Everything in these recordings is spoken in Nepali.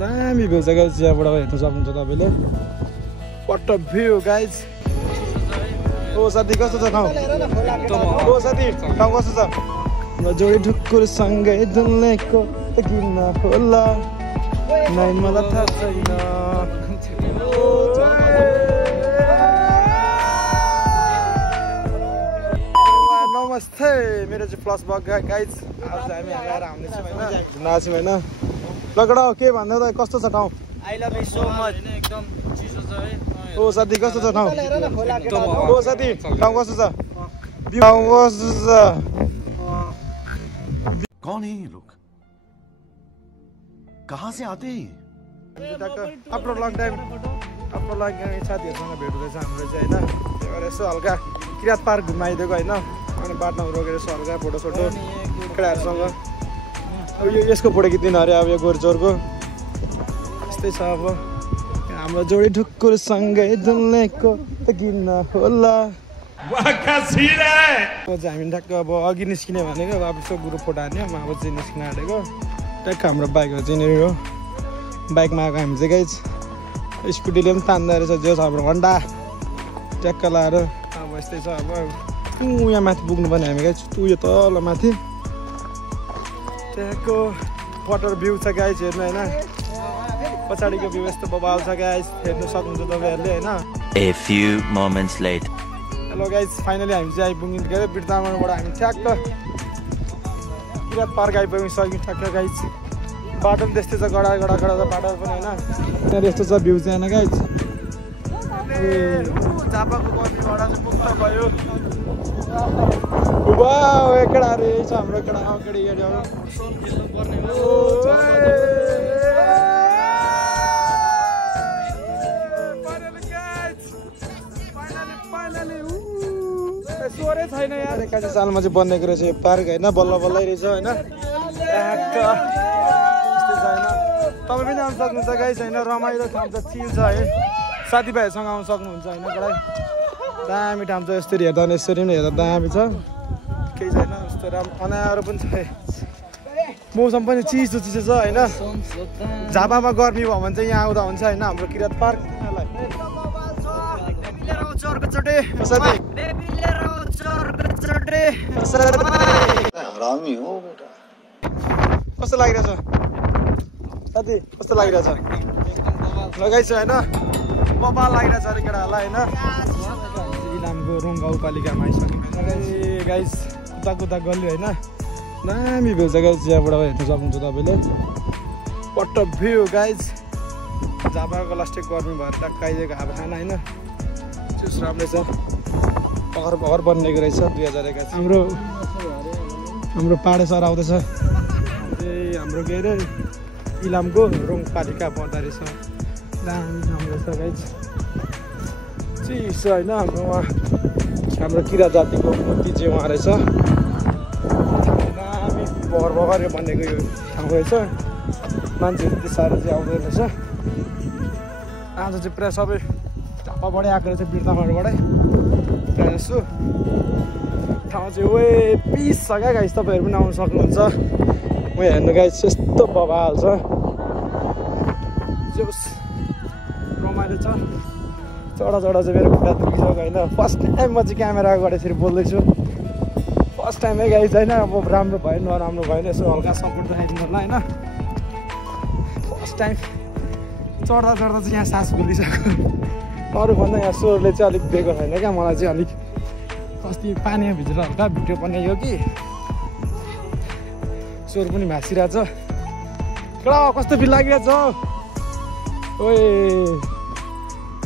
दामी भ्यू छ गाइज यहाँबाट हेर्न सक्नुहुन्छ तपाईँले व्हाट अ भ्यू गाइज ओ साथी कस्तो छ ठाउँ ओ साथी ठाउँ कस्तो छ जोडी ढुक्कुर सँगै डुल्नेको त किन होला नै मलाई थाहा छैन नमस्ते मेरो चाहिँ प्लस बग गाइज आज हामी आएर आउँदैछौँ होइन नाच्यौँ होइन लगडा के भन्दा त कस्तो छ ठाउँ I love you so much एकदम चिसो छ है ओ साथी कस्तो छ ठाउँ ओ साथी ठाउँ कस्तो छ ठाउँ कस्तो छ कौन है ये लोग कहाँ से आते हैं आफ्टर लङ टाइम साथीहरूसँग भेट हुँदैछ हाम्रो चाहिँ होइन त्यही भएर यसो हल्का किरात पार्क घुमाइदिएको होइन अनि बाटोमा रोकेर यसो हल्का फोटोसोटो केटाहरूसँग अब यो यसको फोटो खिच्दिनँ अरे अब यो गोरचोरको यस्तै छ अब हाम्रो जोडी ढुक्कुर सँगै डुल्नेको त किन होला हामी ठ्याक्क अब अघि निस्किने भनेको अब यसो ग्रुप फोटो हान्यो म अब चाहिँ निस्किन आँटेको ट्याक्क हाम्रो बाइकहरू चाहिँ यहाँनिर हो बाइकमा आएको हामी चाहिँ गाइज स्कुटीले पनि तान्दा रहेछ जो छ हाम्रो हन्डा ट्याक्क लाएर अब यस्तै छ अब यहाँ माथि पुग्नुपर्ने हामी गाइज उयो तल माथि ट्याक्क वाटर भ्यू छ गाइज हेर्नु होइन पछाडिको भ्यू यस्तो बबाल छ गाइज हेर्नु सक्नुहुन्छ तपाईँहरूले होइन हेलो गाइज फाइनली हामी चाहिँ आइपुग्यौँ के अरे बिर्तामाबाट हामी ठ्याक्क किरात पार्क आइपुगिसक्यौँ ठ्याक्क गाइज बाटो पनि त्यस्तै छ गडा छ बाटो पनि होइन त्यहाँ यस्तो छ भ्यू चाहिँ होइन गाइज चापाको गर्मीबाट चाहिँ मुक्त भयो केटा अरे छ हाम्रो केटा केटी सोरै छैन यार एकासी सालमा चाहिँ बनेको रहेछ यो पार्क होइन बल्ल बल्लै रहेछ होइन तपाईँ पनि आउनु सक्नुहुन्छ गाइस होइन रमाइलो ठाउँ छ चिल छ है साथीभाइहरूसँग आउनु सक्नुहुन्छ होइन गराइ दामी ठाउँ छ यसरी हेर्दा यसरी पनि हेर्दा दामी छ केही छैन यस्तो राम्रो अनारो पनि छ मौसम पनि चिसो छ होइन झापामा गर्मी भयो भने चाहिँ यहाँ आउँदा हुन्छ होइन हाम्रो किरात पार्क कस्तो लागिरहेछ साथी कस्तो लागिरहेछ लगाइछु होइन बबाल लागिरहेछ अरे केटाहरूलाई होइन इलामको रोङ गाउँपालिकामा आइसक्यो गाइस कुदा गल्यो होइन दामी भ्यू छ गाइस यहाँबाट हेर्न सक्नुहुन्छ तपाईँले व्हाट अ भ्यू गाइस झापाको लास्टै गर्मी भएर टक्क आइदिएको अब खाना होइन चिस राम्रै छ घर बनिएको रहेछ 2021 हाम्रो पाडे सर आउँदैछ हाम्रो के अरे इलामको रोङ पालिका पर्दो रहेछ दामी राम्रो छ गाइज चिस होइन हाम्रो किरा जातिको मूर्ति चाहिँ उहाँ रहेछ दामी भर बनेको यो ठाउँ रहेछ मान्छेहरू त्यति साह्रो चाहिँ आउँदैन रहेछ आज चाहिँ प्रायः सबै झापाबाटै आएको रहेछ बिर्तामाडबाटै प्रायः जस्तो ठाउँ चाहिँ वे पिस छ क्या गाइस तपाईँहरू पनि आउनु सक्नुहुन्छ म हेर्नु गाइस यस्तो बबाल छ जोस् रमाइलो छ चढा चाहिँ मेरो खुट्टा दुखिसक्यो होइन फर्स्ट टाइम म चाहिँ क्यामेरा अगाडि यसरी बोल्दैछु फर्स्ट टाइम है गाइस होइन अब राम्रो भयो नराम्रो भयो यसो हल्का सपोर्ट देखाइदिनु होला होइन फर्स्ट टाइम चढ्दा चाहिँ यहाँ सास फुलिसक्यो अरूभन्दा यहाँ स्वरले चाहिँ अलिक दिएको छैन क्या मलाई चाहिँ अलिक अस्ति पानीमा भिजेर हल्का भिडियो बनाइयो कि स्वर पनि भाँसिरहेछ कडा कस्तो फिल लागिरहेछ ओए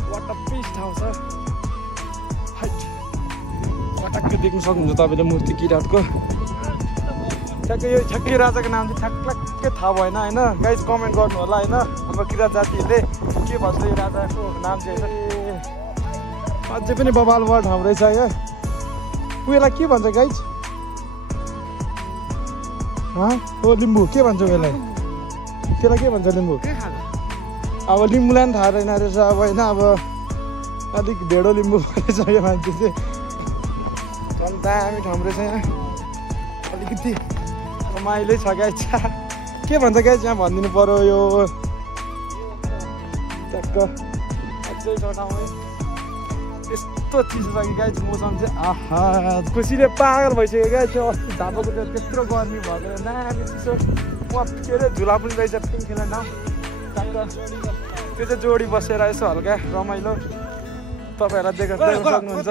वाट अ पिस ठाउँ छ टक्कै देख्नु सक्नुहुन्छ तपाईँले मूर्ति किरातको ठ्याक्कै यो ठ्याक्कै राजाको नाम चाहिँ ठ्याक्कै थाहा भएन होइन गाइज कमेन्ट गर्नु होला होइन हाम्रो किरात जातिहरूले के भन्छ यो राजाको नाम चाहिँ अझै पनि बबाल वर्ड ठाउँ रहेछ यहाँ उयोलाई के भन्छ गाइज हो लिम्बू के भन्छ उसलाई त्यसलाई के भन्छ लिम्बू अब लिम्बूलाई पनि थाहा रहेन रहेछ अब होइन अब अलिक ढेडो लिम्बू रहेछ यो मान्छे चाहिँ झन् दामी ठाउँ रहेछ यहाँ अलिकति रमाइलो छ गाइज के भन्छ गाइज यहाँ भनिदिनु पर्यो यो टक्क अझै एउटा ठाउँ यस्तो चिसो छ कि गाइज मौसम चाहिँ आहा खुसीले पागल भइसक्यो क्या त्यो अस्ति धापाको त्यो त्यत्रो गर्मी भएको दामी चिसो के अरे झुला पनि रहेछ पिङ खेल्न ठाउँ टक्क त्यो चाहिँ जोडी बसेर यसो हल्का रमाइलो तपाईँहरूलाई देख्न सक्नुहुन्छ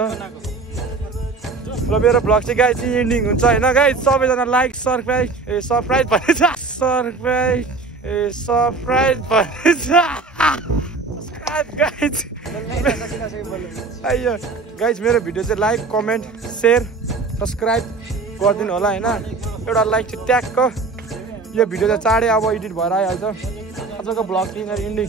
र मेरो भ्लग चाहिँ गाइज चाहिँ एन्डिङ हुन्छ होइन गाइज सबैजना लाइक सब्सक्राइब भनेछ सब्सक्राइब भनेछ गाइज मेरो भिडियो चाहिँ लाइक कमेन्ट सेयर सब्सक्राइब गरिदिनु होला होइन एउटा लाइक चाहिँ ट्याक्क यो भिडियो चाहिँ चाँडै अब एडिट भएर आइहाल्छ आजको भ्लग यहीँनिर एन्डिङ